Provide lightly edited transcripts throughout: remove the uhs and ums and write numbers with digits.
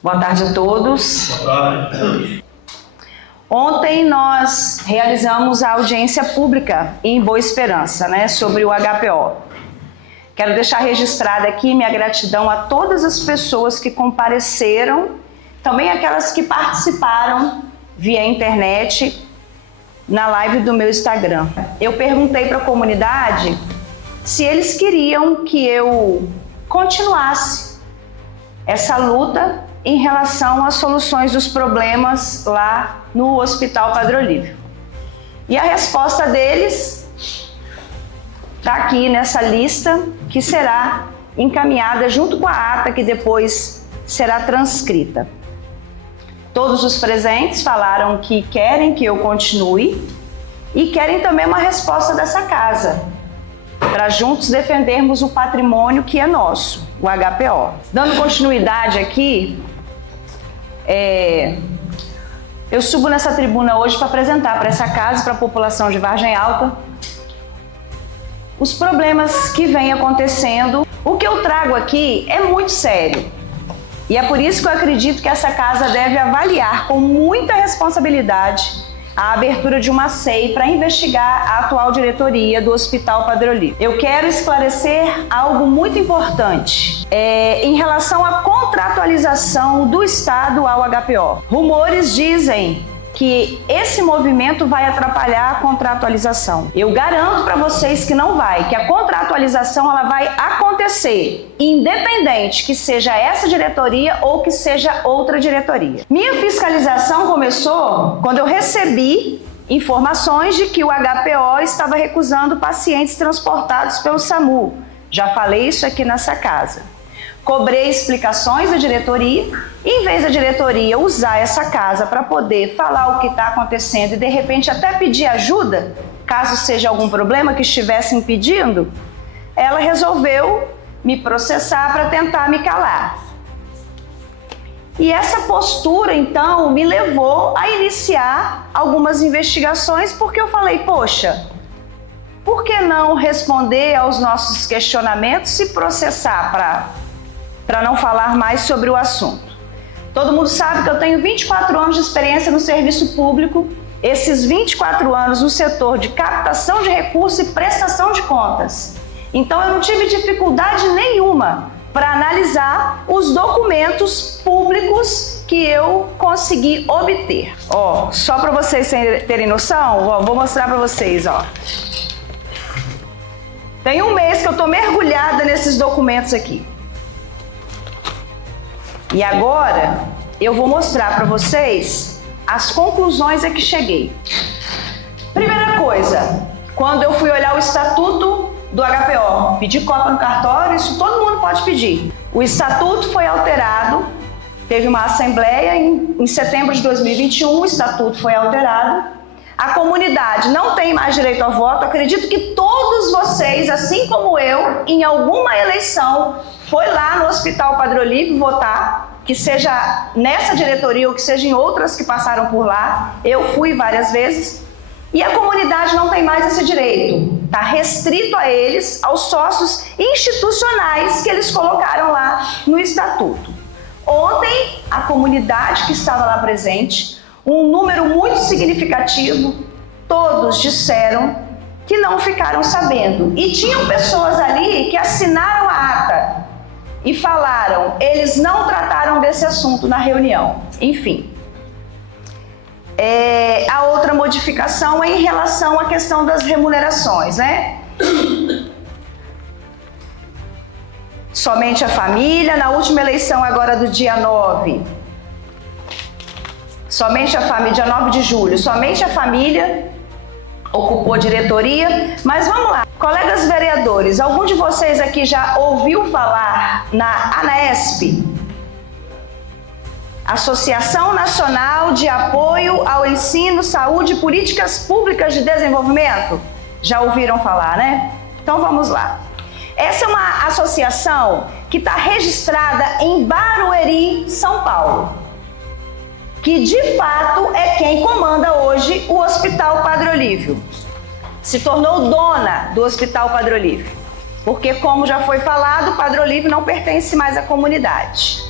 Boa tarde a todos. Boa tarde. Ontem nós realizamos a audiência pública em Boa Esperança, sobre o HPO. Quero deixar registrada aqui minha gratidão a todas as pessoas que compareceram, também aquelas que participaram via internet na live do meu Instagram. Eu perguntei para a comunidade se eles queriam que eu continuasse essa luta em relação às soluções dos problemas lá no Hospital Padre Olívio. E a resposta deles está aqui nessa lista, que será encaminhada junto com a ata que depois será transcrita. Todos os presentes falaram que querem que eu continue e querem também uma resposta dessa casa, para juntos defendermos o patrimônio que é nosso, o HPO. Dando continuidade aqui, eu subo nessa tribuna hoje para apresentar para essa casa e para a população de Vargem Alta os problemas que vêm acontecendo. O que eu trago aqui é muito sério e é por isso que eu acredito que essa casa deve avaliar com muita responsabilidade a abertura de uma SEI para investigar a atual diretoria do Hospital Padre Olívio. Eu quero esclarecer algo muito importante em relação à contratualização do Estado ao HPO. Rumores dizem que esse movimento vai atrapalhar a contratualização. Eu garanto para vocês que não vai, que a contratualização ela vai acontecer, independente que seja essa diretoria ou que seja outra diretoria. Minha fiscalização começou quando eu recebi informações de que o HPO estava recusando pacientes transportados pelo SAMU. Já falei isso aqui nessa casa. Cobrei explicações da diretoria, e em vez da diretoria usar essa casa para poder falar o que está acontecendo e de repente até pedir ajuda, caso seja algum problema que estivesse impedindo, ela resolveu me processar para tentar me calar. E essa postura, então, me levou a iniciar algumas investigações, porque eu falei, poxa, por que não responder aos nossos questionamentos e processar para não falar mais sobre o assunto? Todo mundo sabe que eu tenho 24 anos de experiência no serviço público, esses 24 anos no setor de captação de recursos e prestação de contas. Então eu não tive dificuldade nenhuma para analisar os documentos públicos que eu consegui obter. Só para vocês terem noção, vou mostrar para vocês. Tem um mês que eu estou mergulhada nesses documentos aqui. E agora eu vou mostrar para vocês as conclusões a que cheguei. Primeira coisa, quando eu fui olhar o estatuto do HPO, pedi cópia no cartório, isso todo mundo pode pedir. O estatuto foi alterado, teve uma assembleia em setembro de 2021, o estatuto foi alterado. A comunidade não tem mais direito ao voto. Acredito que todos vocês, assim como eu, em alguma eleição, foi lá no Hospital Padre Olívio votar, que seja nessa diretoria ou que seja em outras que passaram por lá. Eu fui várias vezes. E a comunidade não tem mais esse direito. Está restrito a eles, aos sócios institucionais que eles colocaram lá no estatuto. Ontem, a comunidade que estava lá presente, um número muito significativo, todos disseram que não ficaram sabendo. E tinham pessoas ali que assinaram a ata e falaram, eles não trataram desse assunto na reunião. Enfim. A outra modificação é em relação à questão das remunerações, Somente a família, na última eleição agora do dia 9, somente a família, dia 9 de julho, somente a família ocupou a diretoria. Mas vamos lá, colegas vereadores, algum de vocês aqui já ouviu falar na ANESP? Associação Nacional de Apoio ao Ensino, Saúde e Políticas Públicas de Desenvolvimento? Já ouviram falar, Então vamos lá. Essa é uma associação que está registrada em Barueri, São Paulo, que de fato é quem comanda hoje o Hospital Padre Olívio. Se tornou dona do Hospital Padre Olívio, porque, como já foi falado, o Padre Olívio não pertence mais à comunidade.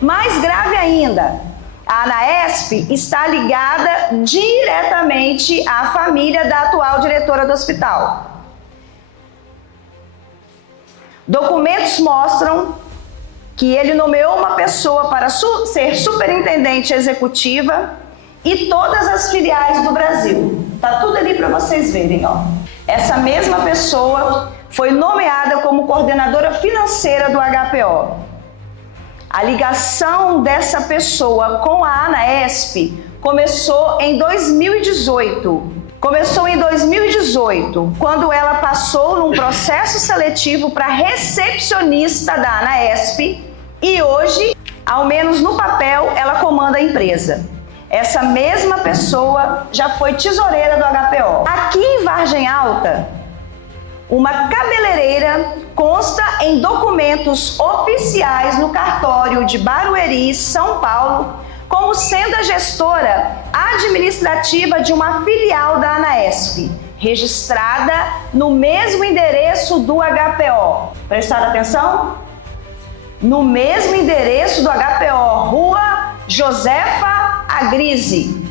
Mais grave ainda, a ANAESP está ligada diretamente à família da atual diretora do hospital. Documentos mostram que ele nomeou uma pessoa para ser superintendente executiva e todas as filiais do Brasil. Tá tudo ali para vocês verem, ó. Essa mesma pessoa foi nomeada como coordenadora financeira do HPO. A ligação dessa pessoa com a ANAESP começou em 2018. Quando ela passou num processo seletivo para recepcionista da ANAESP e hoje, ao menos no papel, ela comanda a empresa. Essa mesma pessoa já foi tesoureira do HPO. Aqui em Vargem Alta, uma cabeleireira consta em documentos oficiais no cartório de Barueri, São Paulo, como sendo a gestora administrativa de uma filial da ANAESP, registrada no mesmo endereço do HPO. Prestaram atenção? No mesmo endereço do HPO, Rua Josefa Agrise.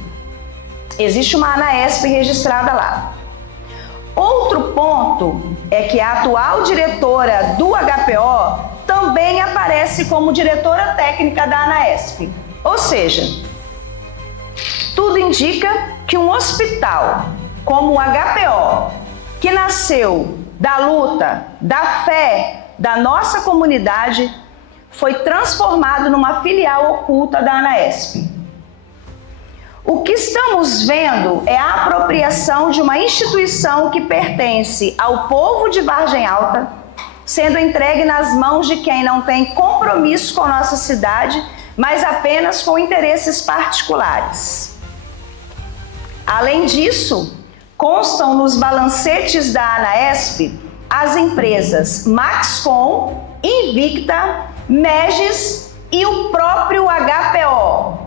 Existe uma ANAESP registrada lá. Outro ponto é que a atual diretora do HPO também aparece como diretora técnica da ANAESP. Ou seja, tudo indica que um hospital como o HPO, que nasceu da luta, da fé da nossa comunidade, foi transformado numa filial oculta da ANAESP. O que estamos vendo é a apropriação de uma instituição que pertence ao povo de Vargem Alta, sendo entregue nas mãos de quem não tem compromisso com nossa cidade, mas apenas com interesses particulares. Além disso, constam nos balancetes da ANAESP as empresas Maxcom, Invicta, Megis e o próprio HPO.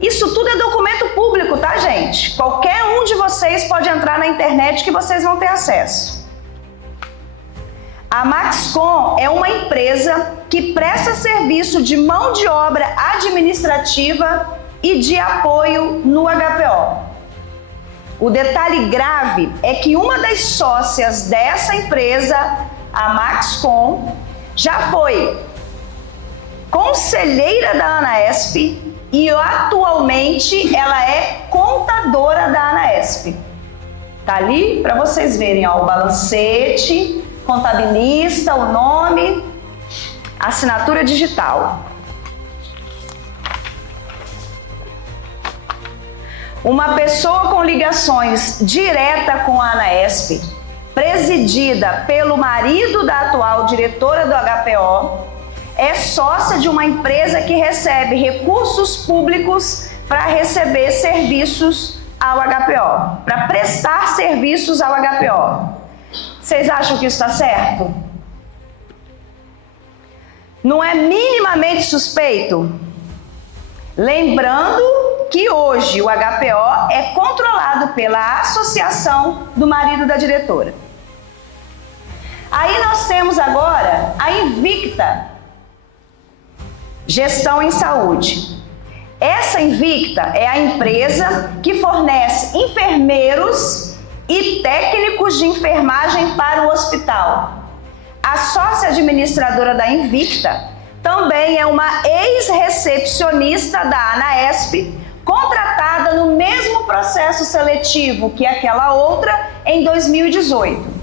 Isso tudo é documento público, tá, gente? Qualquer um de vocês pode entrar na internet que vocês vão ter acesso. A Maxcom é uma empresa que presta serviço de mão de obra administrativa e de apoio no HPO. O detalhe grave é que uma das sócias dessa empresa, a Maxcom, já foi conselheira da ANAESP e atualmente ela é contadora da ANAESP. Tá ali para vocês verem, ó, o balancete, contabilista, o nome, assinatura digital. Uma pessoa com ligações direta com a ANAESP, presidida pelo marido da atual diretora do HPO, é sócia de uma empresa que recebe recursos públicos para receber serviços ao HPO, para prestar serviços ao HPO. Vocês acham que isso está certo? Não é minimamente suspeito? Lembrando que hoje o HPO é controlado pela associação do marido da diretora. Aí nós temos agora a Invicta, Gestão em Saúde. Essa Invicta é a empresa que fornece enfermeiros e técnicos de enfermagem para o hospital. A sócia administradora da Invicta também é uma ex-recepcionista da ANAESP, contratada no mesmo processo seletivo que aquela outra em 2018.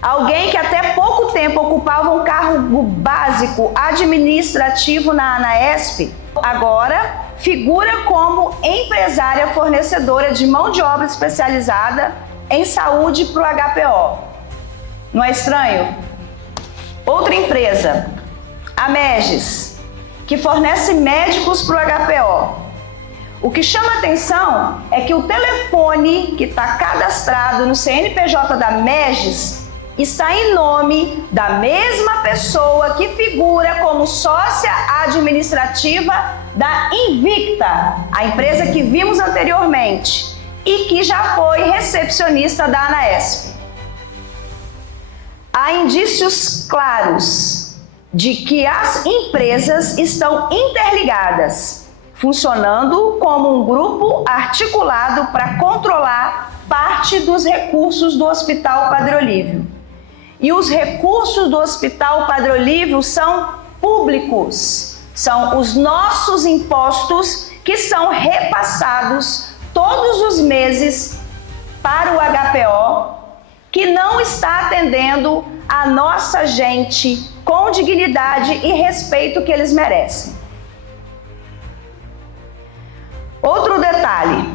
Alguém que até pouco tempo ocupava um cargo básico administrativo na ANAESP, agora figura como empresária fornecedora de mão de obra especializada em saúde para o HPO. Não é estranho? Outra empresa, a Megis, que fornece médicos para o HPO. O que chama atenção é que o telefone que está cadastrado no CNPJ da Megis está em nome da mesma pessoa que figura como sócia administrativa da Invicta, a empresa que vimos anteriormente, e que já foi recepcionista da ANAESP. Há indícios claros de que as empresas estão interligadas, funcionando como um grupo articulado para controlar parte dos recursos do Hospital Padre Olívio. E os recursos do Hospital Padre Olívio são públicos, são os nossos impostos que são repassados todos os meses para o HPO, que não está atendendo a nossa gente com dignidade e respeito que eles merecem. Outro detalhe: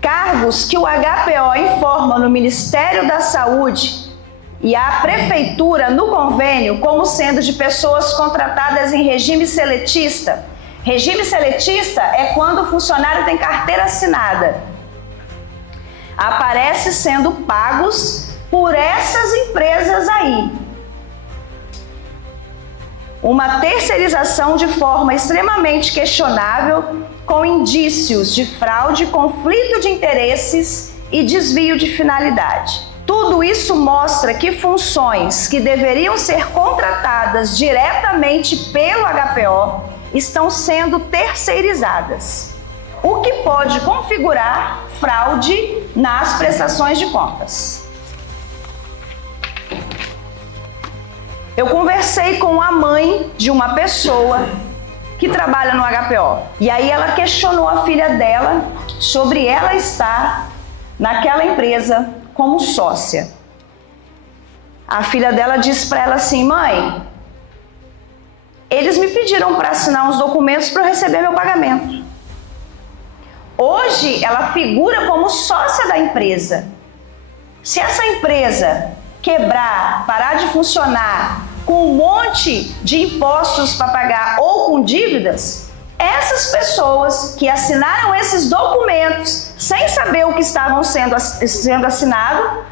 cargos que o HPO informa no Ministério da Saúde e a Prefeitura no convênio como sendo de pessoas contratadas em regime seletista. Regime seletista é quando o funcionário tem carteira assinada. Aparece sendo pagos por essas empresas aí. Uma terceirização de forma extremamente questionável, com indícios de fraude, conflito de interesses e desvio de finalidade. Tudo isso mostra que funções que deveriam ser contratadas diretamente pelo HPO estão sendo terceirizadas, o que pode configurar fraude nas prestações de contas. Eu conversei com a mãe de uma pessoa que trabalha no HPO. E aí ela questionou a filha dela sobre ela estar naquela empresa como sócia. A filha dela disse para ela assim: mãe, eles me pediram para assinar uns documentos para eu receber meu pagamento. Hoje ela figura como sócia da empresa. Se essa empresa quebrar, parar de funcionar, com um monte de impostos para pagar ou com dívidas, essas pessoas que assinaram esses documentos sem saber o que estavam sendo assinado,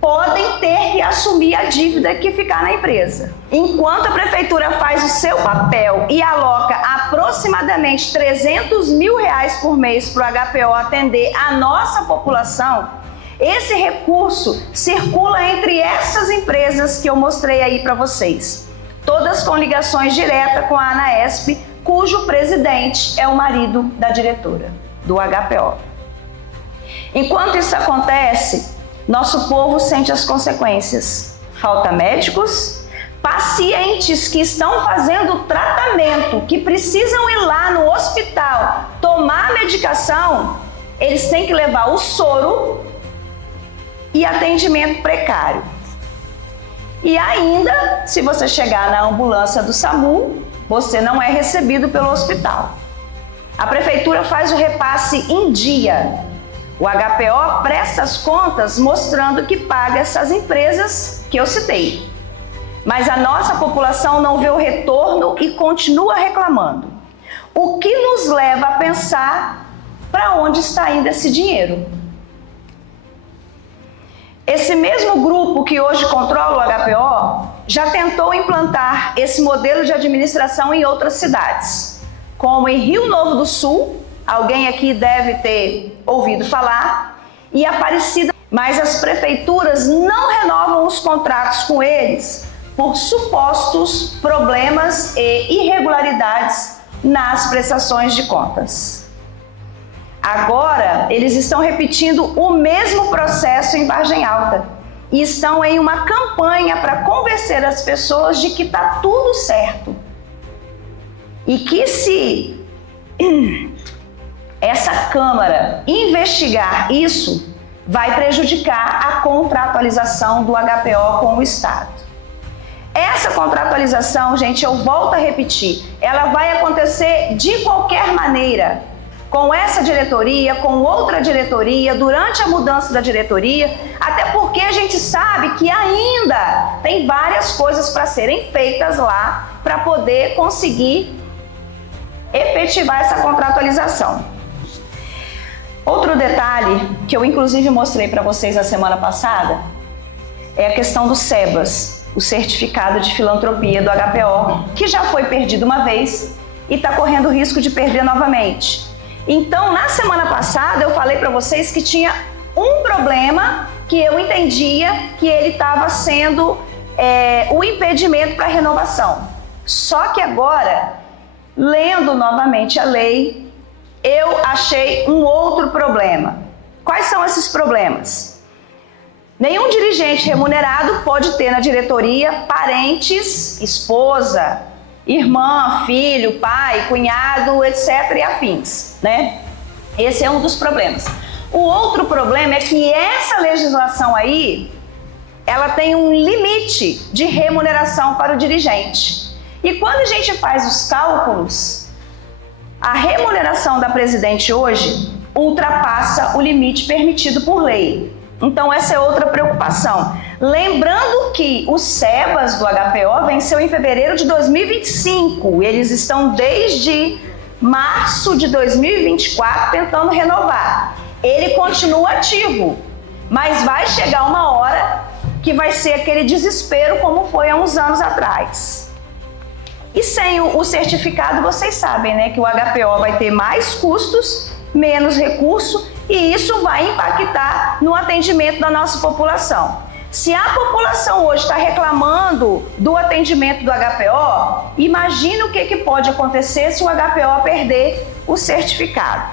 podem ter que assumir a dívida que ficar na empresa. Enquanto a prefeitura faz o seu papel e aloca aproximadamente R$300 mil por mês para o HPO atender a nossa população, esse recurso circula entre essas empresas que eu mostrei aí para vocês, todas com ligações diretas com a ANAESP, cujo presidente é o marido da diretora do HPO. Enquanto isso acontece, nosso povo sente as consequências. Falta médicos, pacientes que estão fazendo tratamento, que precisam ir lá no hospital tomar a medicação, eles têm que levar o soro e atendimento precário. E ainda, se você chegar na ambulância do SAMU, você não é recebido pelo hospital. A prefeitura faz o repasse em dia. O HPO presta as contas mostrando que paga essas empresas que eu citei. Mas a nossa população não vê o retorno e continua reclamando. O que nos leva a pensar para onde está indo esse dinheiro. Esse mesmo grupo que hoje controla o HPO já tentou implantar esse modelo de administração em outras cidades, como em Rio Novo do Sul, alguém aqui deve ter ouvido falar, e Aparecida, mas as prefeituras não renovam os contratos com eles por supostos problemas e irregularidades nas prestações de contas. Agora, eles estão repetindo o mesmo processo em Vargem Alta e estão em uma campanha para convencer as pessoas de que está tudo certo. E que se essa Câmara investigar isso, vai prejudicar a contratualização do HPO com o Estado. Essa contratualização, gente, eu volto a repetir, ela vai acontecer de qualquer maneira. Com essa diretoria, com outra diretoria, durante a mudança da diretoria, até porque a gente sabe que ainda tem várias coisas para serem feitas lá para poder conseguir efetivar essa contratualização. Outro detalhe que eu inclusive mostrei para vocês a semana passada é a questão do SEBAS, o Certificado de Filantropia do HPO, que já foi perdido uma vez e está correndo o risco de perder novamente. Então, na semana passada, eu falei para vocês que tinha um problema que eu entendia que ele estava sendo o impedimento para renovação. Só que agora, lendo novamente a lei, eu achei um outro problema. Quais são esses problemas? Nenhum dirigente remunerado pode ter na diretoria parentes, esposa, irmã, filho, pai, cunhado, etc. e afins, né? Esse é um dos problemas. O outro problema é que essa legislação aí, ela tem um limite de remuneração para o dirigente. E quando a gente faz os cálculos, a remuneração da presidente hoje ultrapassa o limite permitido por lei. Então essa é outra preocupação. Lembrando que o SEBAS do HPO venceu em fevereiro de 2025. Eles estão desde março de 2024 tentando renovar. Ele continua ativo, mas vai chegar uma hora que vai ser aquele desespero como foi há uns anos atrás. E sem o certificado, vocês sabem, né, que o HPO vai ter mais custos, menos recurso, e isso vai impactar no atendimento da nossa população. Se a população hoje está reclamando do atendimento do HPO, imagine o que pode acontecer se o HPO perder o certificado.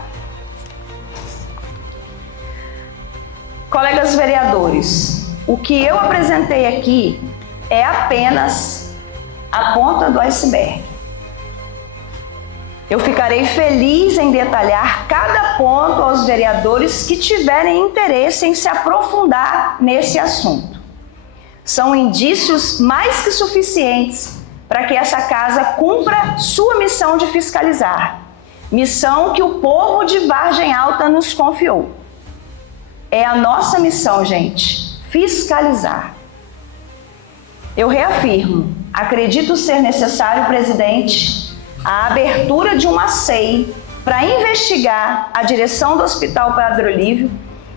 Colegas vereadores, o que eu apresentei aqui é apenas a ponta do iceberg. Eu ficarei feliz em detalhar cada ponto aos vereadores que tiverem interesse em se aprofundar nesse assunto. São indícios mais que suficientes para que essa casa cumpra sua missão de fiscalizar, missão que o povo de Vargem Alta nos confiou. É a nossa missão, gente, fiscalizar. Eu reafirmo, acredito ser necessário, presidente, a abertura de uma SEI para investigar a direção do Hospital Padre Olívio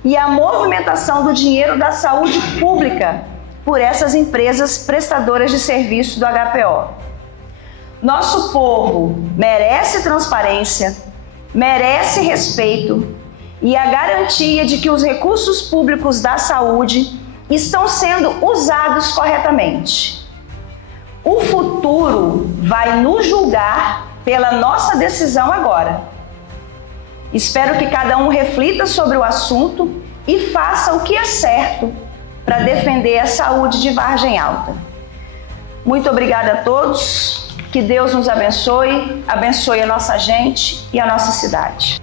e a movimentação do dinheiro da saúde pública por essas empresas prestadoras de serviço do HPO. Nosso povo merece transparência, merece respeito e a garantia de que os recursos públicos da saúde estão sendo usados corretamente. O futuro vai nos julgar pela nossa decisão agora. Espero que cada um reflita sobre o assunto e faça o que é certo para defender a saúde de Vargem Alta. Muito obrigada a todos, que Deus nos abençoe, abençoe a nossa gente e a nossa cidade.